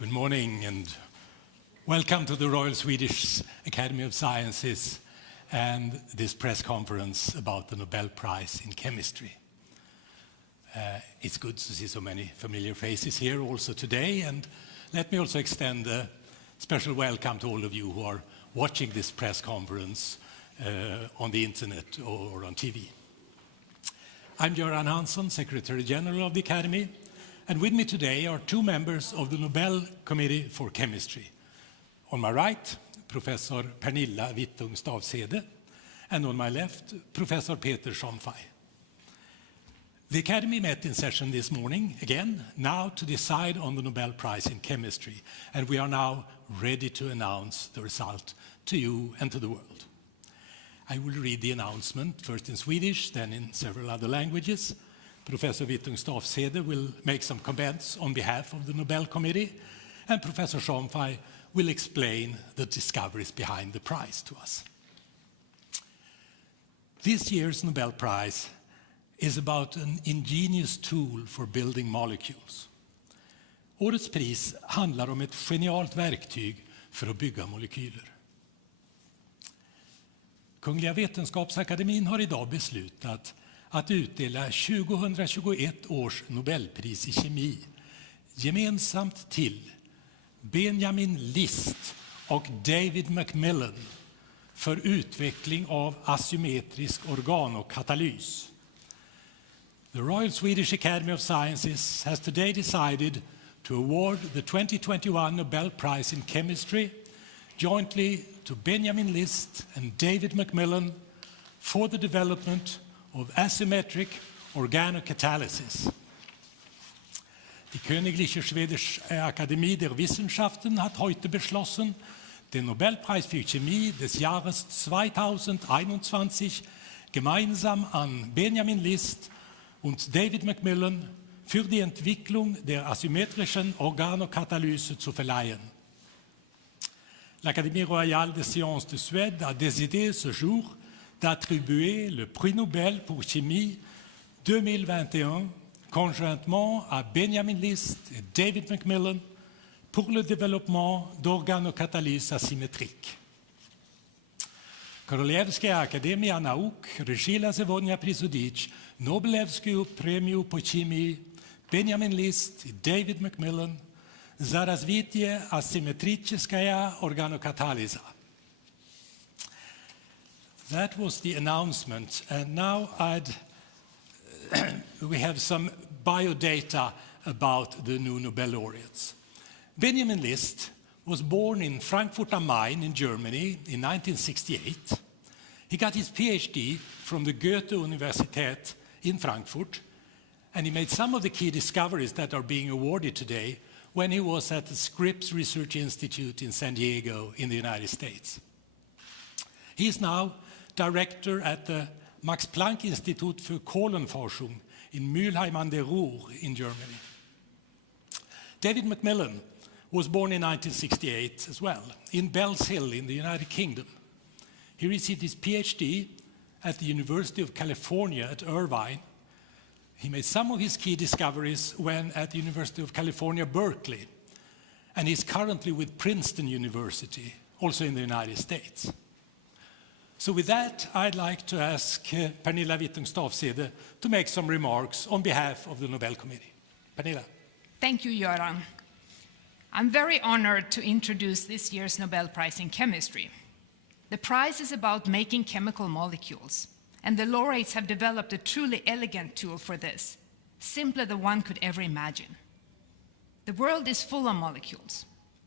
Good morning and welcome to the Royal Swedish Academy of Sciences and this press conference about the Nobel Prize in Chemistry. It's good to see so many familiar faces here also today, and let me also extend a special welcome to all of you who are watching this press conference on the internet or on TV. I'm Göran Hansson, Secretary General of the Academy, and with me today are two members of the Nobel Committee for Chemistry. On my right, Professor Pernilla Vittung-Stavsede, and on my left, Professor Peter Schonfey. The Academy met in session this morning, again, now to decide on the Nobel Prize in Chemistry, and we are now ready to announce the result to you and to the world. I will read the announcement, first in Swedish, then in several other languages. Professor Vittung-Stavsede will make some comments on behalf of the Nobel Committee, and Professor Schonfey will explain the discoveries behind the prize to us. This year's Nobel Prize is about an ingenious tool for building molecules. Årets pris handlar om ett genialt verktyg för att bygga molekyler. Kungliga Vetenskapsakademin har idag beslutat att utdela 2021 års Nobelpris i kemi gemensamt till Benjamin List och David McMillan för utveckling av asymmetrisk organokatalys. The Royal Swedish Academy of Sciences has today decided to award the 2021 Nobel Prize in Chemistry jointly to Benjamin List and David McMillan for the development of asymmetric organocatalysis. Die Königliche Schwedische Akademie der Wissenschaften hat heute beschlossen, den Nobelpreis für Chemie des Jahres 2021 gemeinsam an Benjamin List und David McMillan für die Entwicklung der asymmetrischen Organokatalyse zu verleihen. L'Académie royale des sciences de Suède a décidé ce jour d'attribuer le prix Nobel pour chimie 2021 conjointement à Benjamin List et David McMillan pour le développement d'organocatalyse asymétrique. Korolevskая Академия наук решила сегодня присудить Нобелевскую премию по химии Benjamin List и David McMillan за развитие асимметрическая organokatalysa. That was the announcement, and now we have some biodata about the new Nobel laureates. Benjamin List was born in Frankfurt am Main in Germany in 1968. He got his PhD from the Goethe Universität in Frankfurt, and he made some of the key discoveries that are being awarded today when he was at the Scripps Research Institute in San Diego in the United States. He is now director at the Max Planck Institut für Kohlenforschung in Mülheim an der Ruhr in Germany. David McMillan was born in 1968 as well, in Bells Hill in the United Kingdom. He received his PhD at the University of California at Irvine. He made some of his key discoveries when at the University of California, Berkeley, and he's currently with Princeton University, also in the United States. So with that, I'd like to ask Pernilla Vittung-Stavsede to make some remarks on behalf of the Nobel Committee. Pernilla. Thank you, Göran. I'm very honored to introduce this year's Nobel Prize in Chemistry. The prize is about making chemical molecules, and the laureates have developed a truly elegant tool for this, simpler than one could ever imagine. The world is full of molecules,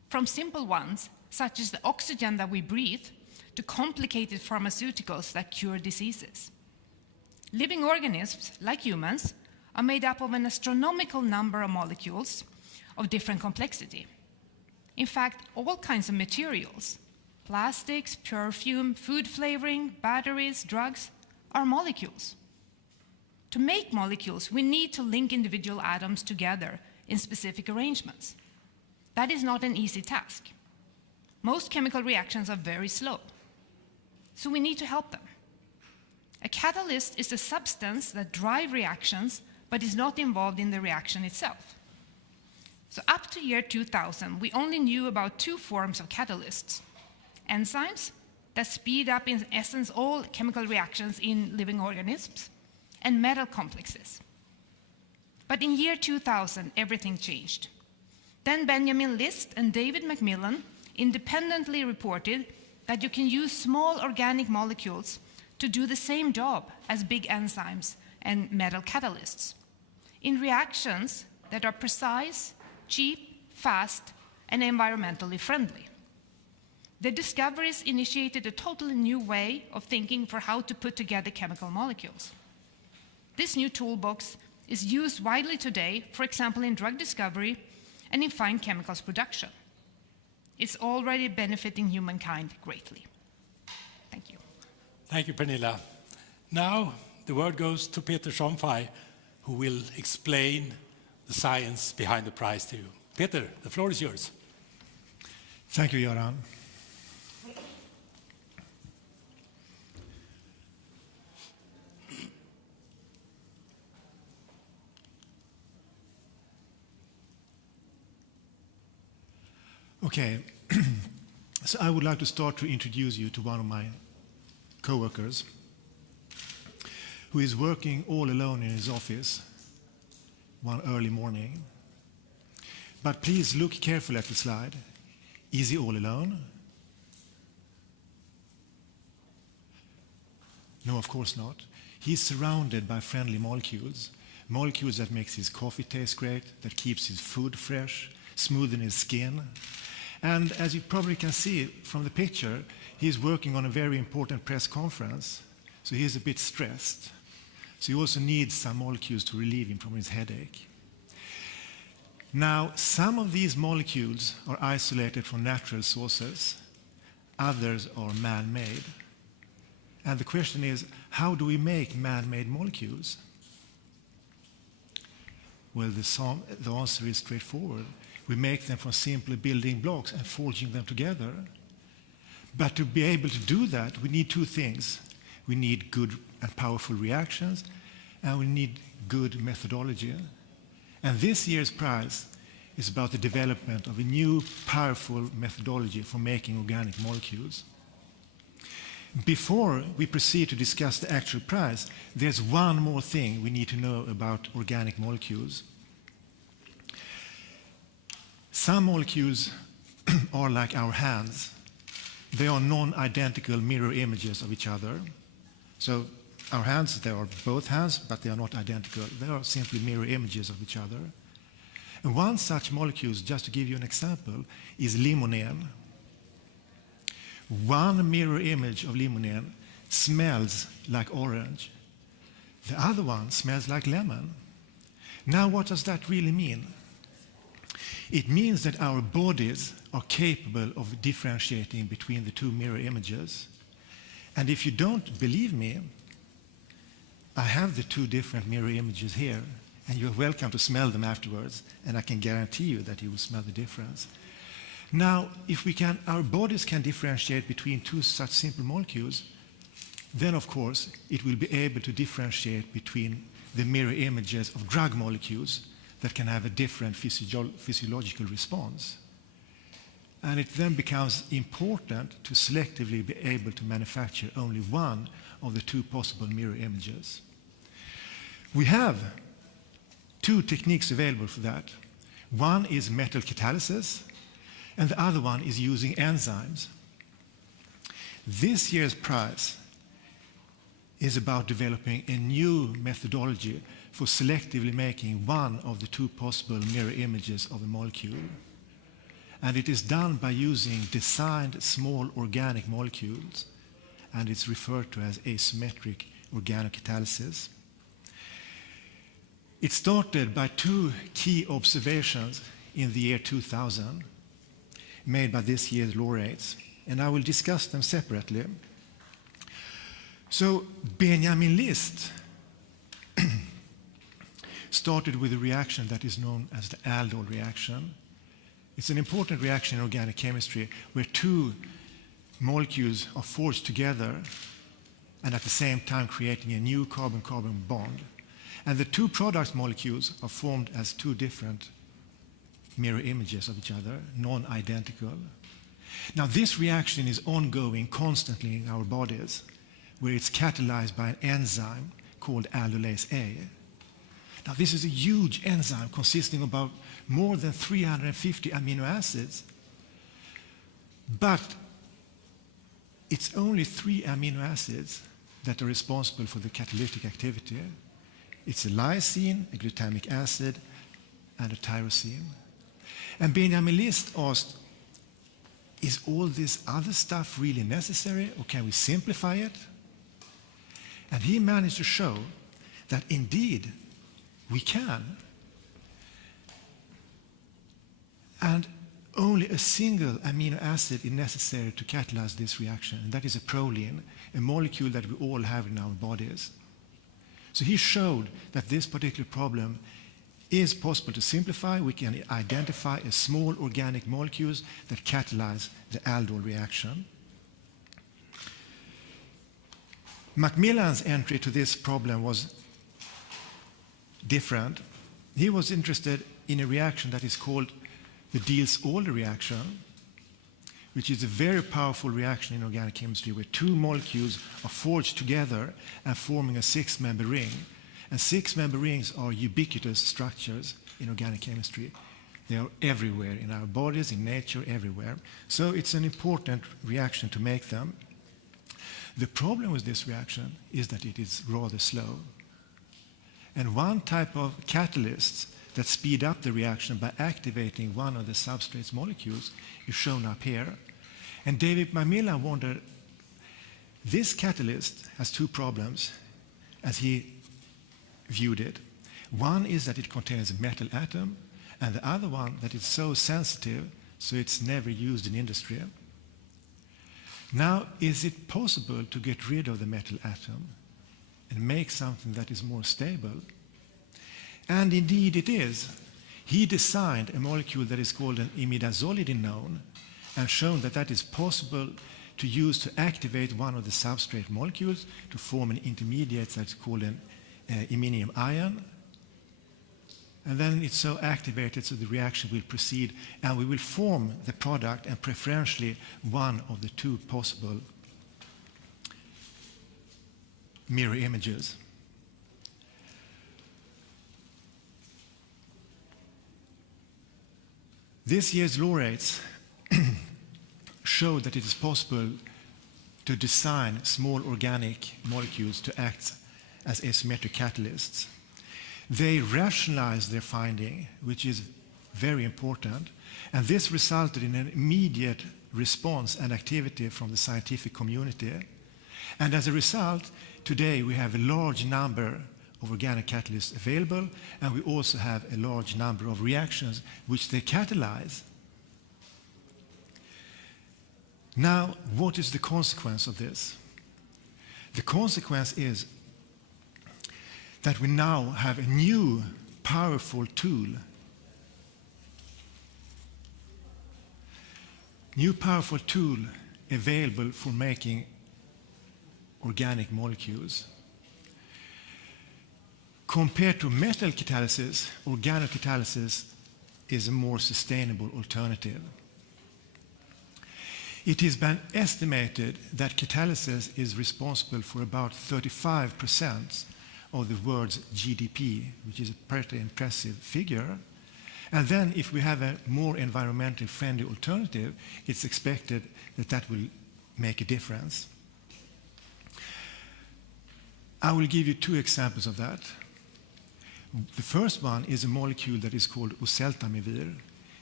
from simple ones, such as the oxygen that we breathe, to complicated pharmaceuticals that cure diseases. Living organisms, like humans, are made up of an astronomical number of molecules of different complexity. In fact, all kinds of materials, plastics, perfume, food flavoring, batteries, drugs, are molecules. To make molecules, we need to link individual atoms together in specific arrangements. That is not an easy task. Most chemical reactions are very slow, so we need to help them. A catalyst is a substance that drives reactions but is not involved in the reaction itself. So up to year 2000, we only knew about two forms of catalysts: enzymes that speed up, in essence, all chemical reactions in living organisms, and metal complexes. But in year 2000, everything changed. Then Benjamin List and David McMillan independently reported that you can use small organic molecules to do the same job as big enzymes and metal catalysts in reactions that are precise, cheap, fast, and environmentally friendly. The discoveries initiated a totally new way of thinking for how to put together chemical molecules. This new toolbox is used widely today, for example, in drug discovery and in fine chemicals production. It's already benefiting humankind greatly. Thank you. Thank you, Pernilla. Now the word goes to Peter Schomfei, who will explain the science behind the prize to you. Peter, the floor is yours. Thank you, Göran. Okay, so I would like to start to introduce you to one of my co-workers who is working all alone in his office one early morning. But please look carefully at the slide. Is he all alone? No, of course not. He's surrounded by friendly molecules, molecules that makes his coffee taste great, that keeps his food fresh, smoothing his skin. And as you probably can see from the picture, he's working on a very important press conference, so he's a bit stressed. So he also needs some molecules to relieve him from his headache. Now, some of these molecules are isolated from natural sources, others are man-made. And the question is, how do we make man-made molecules? Well, the answer is straightforward. We make them from simple building blocks and forging them together. But to be able to do that, we need two things. We need good and powerful reactions, and we need good methodology. And this year's prize is about the development of a new, powerful methodology for making organic molecules. Before we proceed to discuss the actual prize, there's one more thing we need to know about organic molecules. Some molecules are like our hands. They are non-identical mirror images of each other. So our hands, they are both hands, but they are not identical. They are simply mirror images of each other. And one such molecule, just to give you an example, is limonene. One mirror image of limonene smells like orange. The other one smells like lemon. Now, what does that really mean? It means that our bodies are capable of differentiating between the two mirror images. And if you don't believe me, I have the two different mirror images here, and you're welcome to smell them afterwards, and I can guarantee you that you will smell the difference. Now, if our bodies can differentiate between two such simple molecules, then of course it will be able to differentiate between the mirror images of drug molecules that can have a different physiological response. And it then becomes important to selectively be able to manufacture only one of the two possible mirror images. We have two techniques available for that. One is metal catalysis, and the other one is using enzymes. This year's prize is about developing a new methodology for selectively making one of the two possible mirror images of a molecule. And it is done by using designed small organic molecules, and it's referred to as asymmetric organocatalysis. It started by two key observations in the year 2000 made by this year's laureates, and I will discuss them separately. So Benjamin List started with a reaction that is known as the Aldol reaction. It's an important reaction in organic chemistry where two molecules are forged together and at the same time creating a new carbon-carbon bond. And the two product molecules are formed as two different mirror images of each other, non-identical. Now, this reaction is ongoing constantly in our bodies, where it's catalyzed by an enzyme called aldolase A. Now, this is a huge enzyme consisting of about more than 350 amino acids, but it's only 3 amino acids that are responsible for the catalytic activity. It's a lysine, a glutamic acid, and a tyrosine. And Benjamin List asked, is all this other stuff really necessary, or can we simplify it? And he managed to show that indeed we can. And only a single amino acid is necessary to catalyze this reaction, and that is a proline, a molecule that we all have in our bodies. So he showed that this particular problem is possible to simplify. We can identify a small organic molecules that catalyze the aldol reaction. McMillan's entry to this problem was different. He was interested in a reaction that is called the Diels-Alder reaction, which is a very powerful reaction in organic chemistry where 2 molecules are forged together and forming a 6-member ring. And 6-member rings are ubiquitous structures in organic chemistry. They are everywhere in our bodies, in nature, everywhere. So it's an important reaction to make them. The problem with this reaction is that it is rather slow. And one type of catalysts that speed up the reaction by activating one of the substrate's molecules is shown up here. And DavidW.C.McMillan wondered, this catalyst has 2 problems as he viewed it. One is that it contains a metal atom, and the other one that it's so sensitive, so it's never used in industry. Now, is it possible to get rid of the metal atom and make something that is more stable? And indeed it is. He designed a molecule that is called an imidazolidinone and shown that that is possible to use to activate one of the substrate molecules to form an intermediate that's called an iminium ion. And then it's so activated so the reaction will proceed and we will form the product and preferentially one of the 2 possible mirror images. This year's laureates showed that it is possible to design small organic molecules to act as asymmetric catalysts. They rationalized their finding, which is very important, and this resulted in an immediate response and activity from the scientific community. And as a result, today we have a large number of organic catalysts available, and we also have a large number of reactions which they catalyze. Now, what is the consequence of this? The consequence is that we now have a new powerful tool. New powerful tool available for making organic molecules. Compared to metal catalysis, organocatalysis is a more sustainable alternative. It has been estimated that catalysis is responsible for about 35% of the world's GDP, which is a pretty impressive figure. And then if we have a more environmentally friendly alternative, it's expected that that will make a difference. I will give you 2 examples of that. The first one is a molecule that is called Usaltamivir,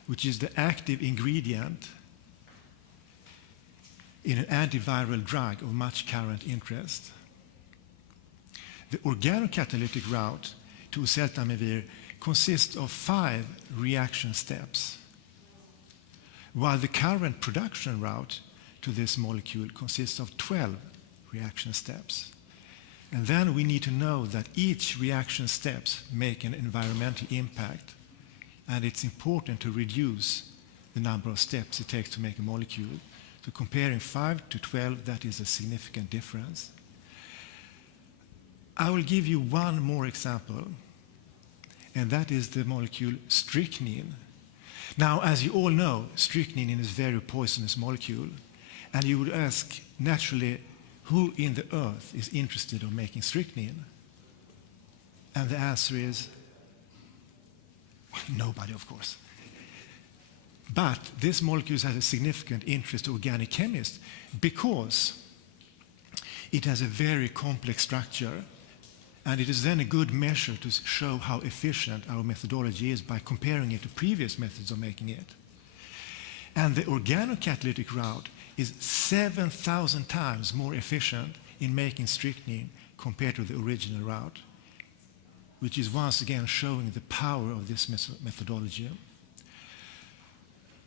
which is the active ingredient in an antiviral drug of much current interest. The organocatalytic route to Usaltamivir consists of 5 reaction steps, while the current production route to this molecule consists of 12 reaction steps. And then we need to know that each reaction steps make an environmental impact, and it's important to reduce the number of steps it takes to make a molecule. So comparing 5 to 12, that is a significant difference. I will give you one more example, and that is the molecule strychnine. Now, as you all know, strychnine is a very poisonous molecule, and you would ask, naturally, who in the earth is interested in making strychnine? And the answer is, well, nobody, of course. But this molecule has a significant interest to organic chemists because it has a very complex structure, and it is then a good measure to show how efficient our methodology is by comparing it to previous methods of making it. And the organocatalytic route is 7,000 times more efficient in making strychnine compared to the original route, which is once again showing the power of this methodology.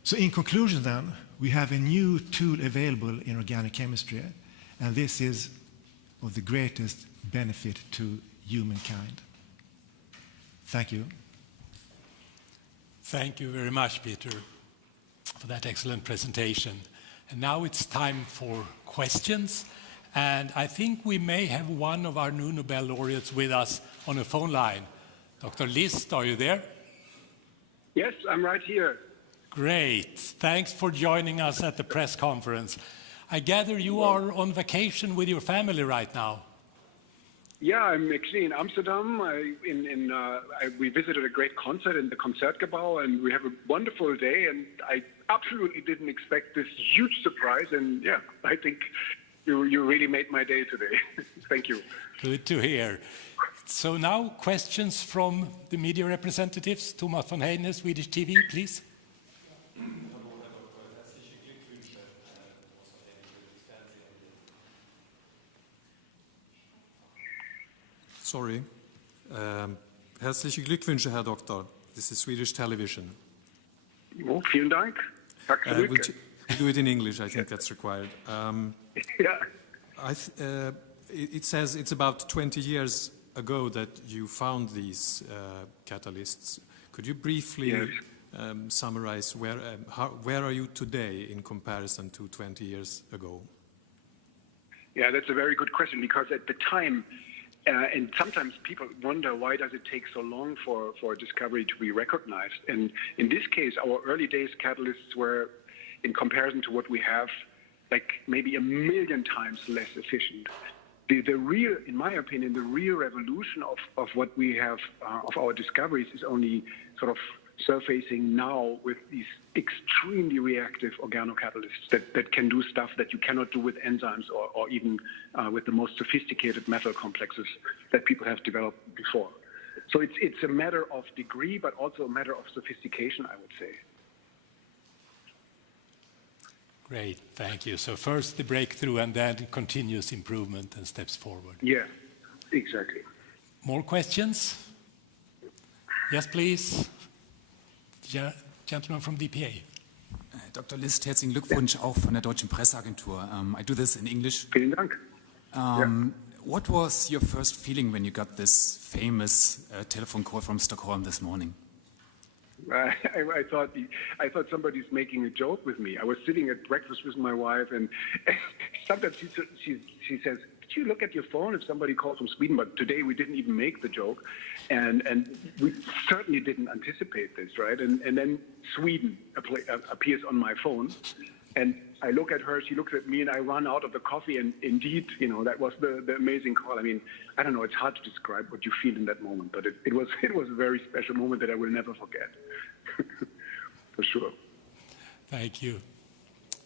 So in conclusion then, we have a new tool available in organic chemistry, and this is of the greatest benefit to humankind. Thank you. Thank you very much, Peter, for that excellent presentation. And now it's time for questions. And I think we may have one of our new Nobel laureates with us on a phone line. Dr. List, are you there? Yes, I'm right here. Great. Thanks for joining us at the press conference. I gather you are on vacation with your family right now. Yeah, I'm actually in Amsterdam. We visited a great concert in the Concertgebouw, and we have a wonderful day. And I absolutely didn't expect this huge surprise. And yeah, I think you really made my day today. Thank you. Good to hear. So now questions from the media representatives. Thomas von Heine, Swedish TV, please. Sorry. Herzliche Glückwünsche, Herr Doktor. This is Swedish television. Oh, vielen Dank. Tack så mycket. We'll do it in English, I think that's required. Yeah. It says it's about 20 years ago that you found these catalysts. Could you briefly summarize where are you today in comparison to 20 years ago? Yeah, that's a very good question, because at the time, and sometimes people wonder, why does it take so long for a discovery to be recognized? And in this case, our early days catalysts were, in comparison to what we have, like maybe 1 million times less efficient. The real, in my opinion, the real revolution of what we have, of our discoveries, is only sort of surfacing now with these extremely reactive organocatalysts that can do stuff that you cannot do with enzymes or even with the most sophisticated metal complexes that people have developed before. So it's a matter of degree, but also a matter of sophistication, I would say. Great, thank you. So first the breakthrough and then continuous improvement and steps forward. Yeah, exactly. More questions? Yes, please. Gentleman from DPA. Dr. List, herzlichen Glückwunsch auch von der Deutschen Presseagentur. I do this in English. Vielen Dank. What was your first feeling when you got this famous telephone call from Stockholm this morning? I thought somebody's making a joke with me. I was sitting at breakfast with my wife, and sometimes she says, "Did you look at your phone if somebody calls from Sweden?" But today we didn't even make the joke, and we certainly didn't anticipate this, right? And then Sweden appears on my phone, and I look at her, she looks at me, and I run out of the coffee, and indeed, that was the amazing call. I mean, I don't know, it's hard to describe what you feel in that moment, but it was a very special moment that I will never forget, for sure. Thank you.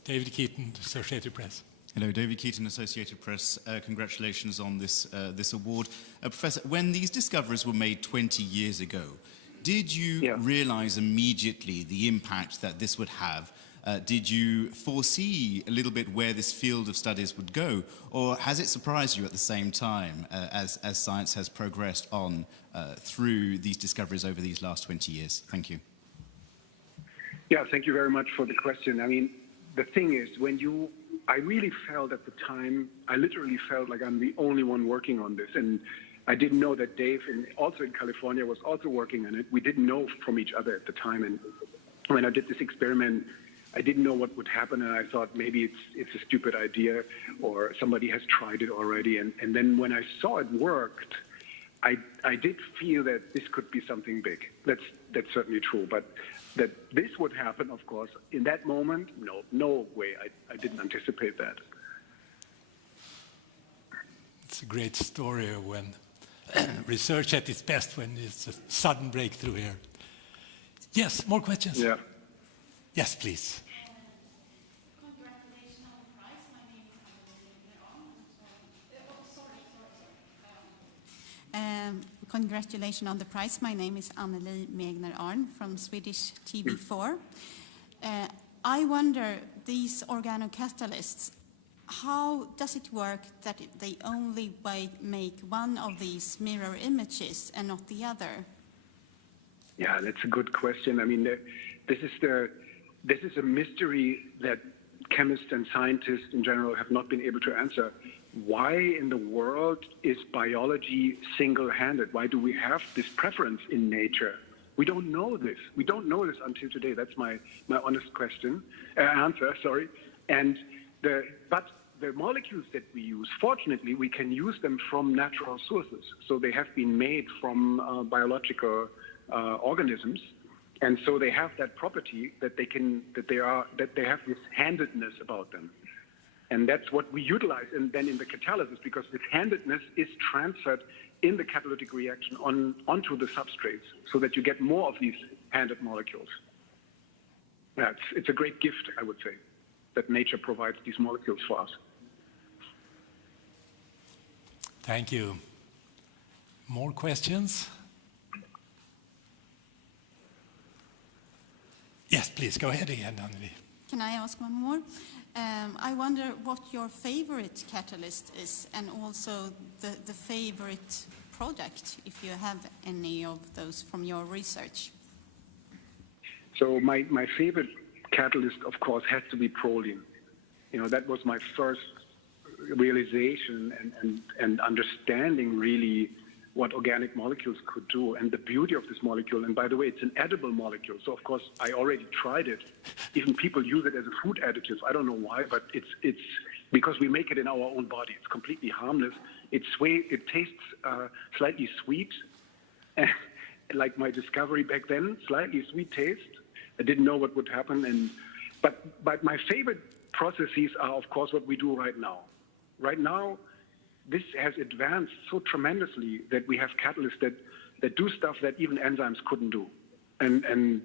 David Keaton, Associated Press. Hello, David Keaton, Associated Press. Congratulations on this award. Professor, when these discoveries were made 20 years ago, did you realize immediately the impact that this would have? Did you foresee a little bit where this field of studies would go? Or has it surprised you at the same time as science has progressed on through these discoveries over these last 20 years? Thank you. Yeah, thank you very much for the question. I mean, the thing is, I really felt at the time, I literally felt like I'm the only one working on this. And I didn't know that Dave, also in California, was also working on it. We didn't know from each other at the time. And when I did this experiment, I didn't know what would happen, and I thought maybe it's a stupid idea or somebody has tried it already. And then when I saw it worked, I did feel that this could be something big. That's certainly true. But That this would happen, of course, in that moment, no way. I didn't anticipate that. It's a great story when research at its best, when it's a sudden breakthrough here. Yes, more questions? Yeah. Yes, please. Congratulations on the prize. My name is congratulations on the prize. My name is Anneli Megner-Arn from Swedish TV4. I wonder, these organocatalysts, how does it work that they only make one of these mirror images and not the other? Yeah, that's a good question. I mean, this is a mystery that chemists and scientists in general have not been able to answer. Why in the world is biology single-handed? Why do we have this preference in nature? We don't know this. We don't know this until today. That's my honest answer. Sorry. But the molecules that we use, fortunately, we can use them from natural sources. So they have been made from biological organisms, and so they have that property that they have this handedness about them. And that's what we utilize and then in the catalysis, because this handedness is transferred in the catalytic reaction onto the substrates so that you get more of these handed molecules. Yeah, it's a great gift, I would say, that nature provides these molecules for us. Thank you. More questions? Yes, please, go ahead again, Anneli. Can I ask one more? I wonder what your favorite catalyst is, and also the favorite product, if you have any of those from your research. So my favorite catalyst, of course, has to be proline. That was my first realization and understanding, really, what organic molecules could do and the beauty of this molecule. And by the way, it's an edible molecule. So, of course, I already tried it. Even people use it as a food additive. I don't know why, but it's because we make it in our own body. It's completely harmless. It tastes slightly sweet, like my discovery back then, slightly sweet taste. I didn't know what would happen. But my favorite processes are, of course, what we do right now. Right now, this has advanced so tremendously that we have catalysts that do stuff that even enzymes couldn't do, and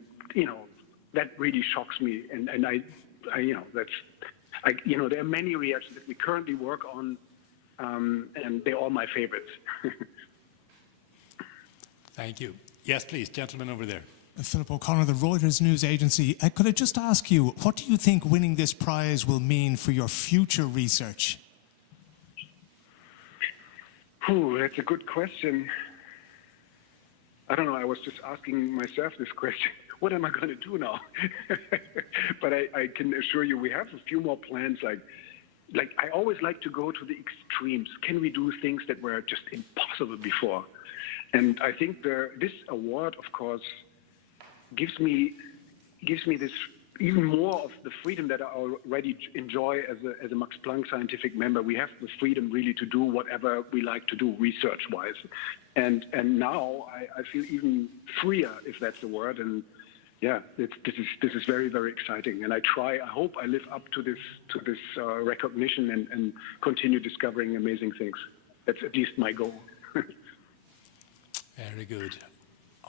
that really shocks me. And there are many reactions that we currently work on, and they're all my favorites. Thank you. Yes, please, gentleman over there. Philip O'Connor, the Reuters news agency. Could I just ask you, what do you think winning this prize will mean for your future research? That's a good question. I don't know. I was just asking myself this question. What am I going to do now? But I can assure you we have a few more plans. Like I always like to go to the extremes. Can we do things that were just impossible before? And I think this award, of course, gives me this even more of the freedom that I already enjoy as a Max Planck scientific member. We have the freedom really to do whatever we like to do research-wise. And now I feel even freer, if that's the word. And yeah, this is very, very exciting. And I hope I live up to this recognition and continue discovering amazing things. That's at least my goal. Very good.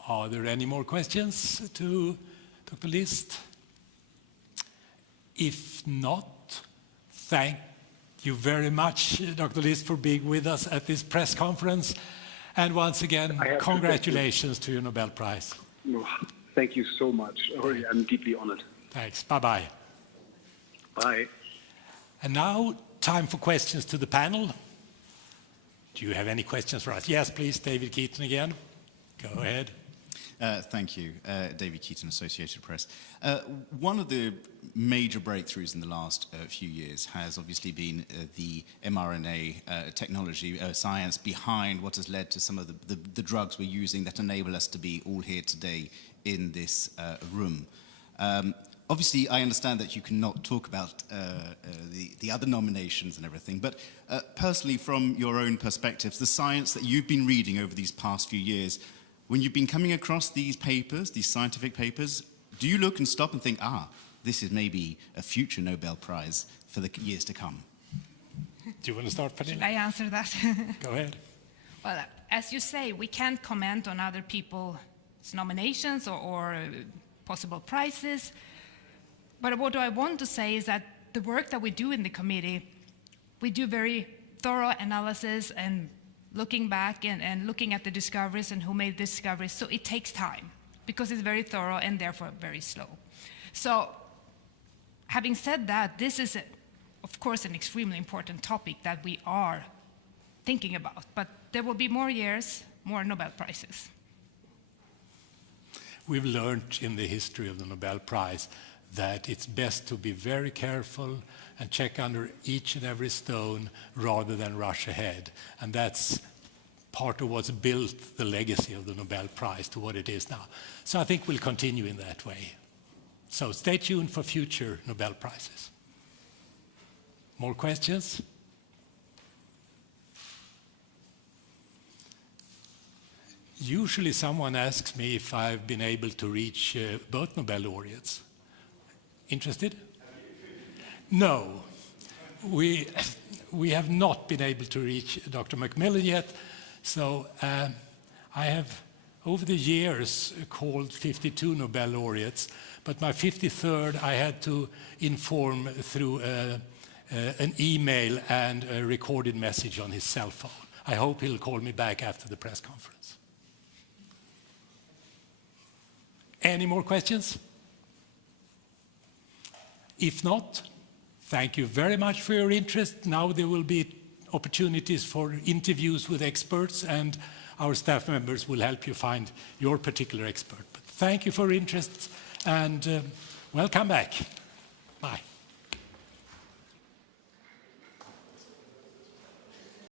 Are there any more questions to Dr. List? If not, thank you very much, Dr. List, for being with us at this press conference. And once again, congratulations to your Nobel Prize. Thank you so much. I'm deeply honored. Thanks. Bye-bye. Bye. And now, time for questions to the panel. Do you have any questions for us? Yes, please, David Keaton again. Go ahead. Thank you, David Keaton, Associated Press. One of the major breakthroughs in the last few years has obviously been the mRNA technology, science behind what has led to some of the drugs we're using that enable us to be all here today in this room. Obviously, I understand that you cannot talk about the other nominations and everything, but personally, from your own perspectives, the science that you've been reading over these past few years, when you've been coming across these papers, these scientific papers, Do you look and stop and think, this is maybe a future Nobel Prize for the years to come? Do you want to start, Pernilla? Should I answer that? Go ahead. Well, as you say, we can't comment on other people's nominations or possible prizes. But what I want to say is that the work that we do in the committee, we do very thorough analysis and looking back and looking at the discoveries and who made the discoveries. So it takes time because it's very thorough and therefore very slow. So having said that, this is, of course, an extremely important topic that we are thinking about. But there will be more years, more Nobel Prizes. We've learned in the history of the Nobel Prize that it's best to be very careful and check under each and every stone rather than rush ahead. And that's part of what's built the legacy of the Nobel Prize to what it is now. So I think we'll continue in that way. So stay tuned for future Nobel Prizes. More questions? Usually someone asks me if I've been able to reach both Nobel laureates. Interested? No. We have not been able to reach Dr. McMillan yet, so I have, over the years, called 52 Nobel laureates, but my 53rd I had to inform through an email and a recorded message on his cell phone. I hope he'll call me back after the press conference. Any more questions? If not, thank you very much for your interest. Now there will be opportunities for interviews with experts, and our staff members will help you find your particular expert. But thank you for your interest, and welcome back.